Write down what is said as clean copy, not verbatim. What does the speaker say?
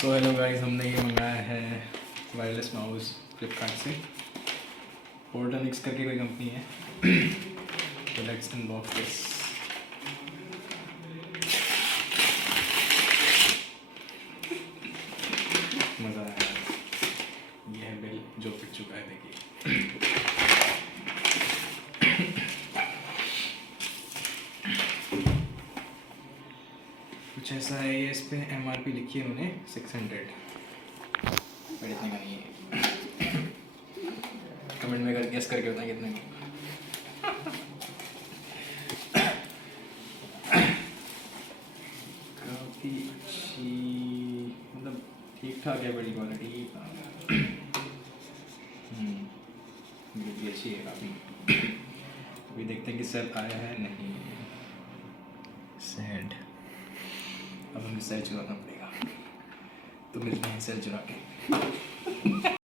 So hello guys, हमने ये मंगाया है वायरलेस माउस फ्लिपकार्ट से। पोर्ट्रॉनिक्स करके कोई कंपनी है। तो लेट्स अनबॉक्स दिस। मज़ा आया। ये है बिल जो पिट चुका है, देखिए। कुछ ऐसा है, ये इस पे MRP लिखी है उन्होंने 600, पर इतने का नहीं है। कमेंट में गेस करके बताएं कितने का। काफ़ी अच्छी, मतलब ठीक ठाक है, बड़ी क्वालिटी। बिल्कुल अच्छी है काफ़ी। अभी देखते हैं कि सेल आया है नहीं। सैड, अब हमें सेल चुराना पड़ेगा। तो मिलते हैं सेल चुरा के।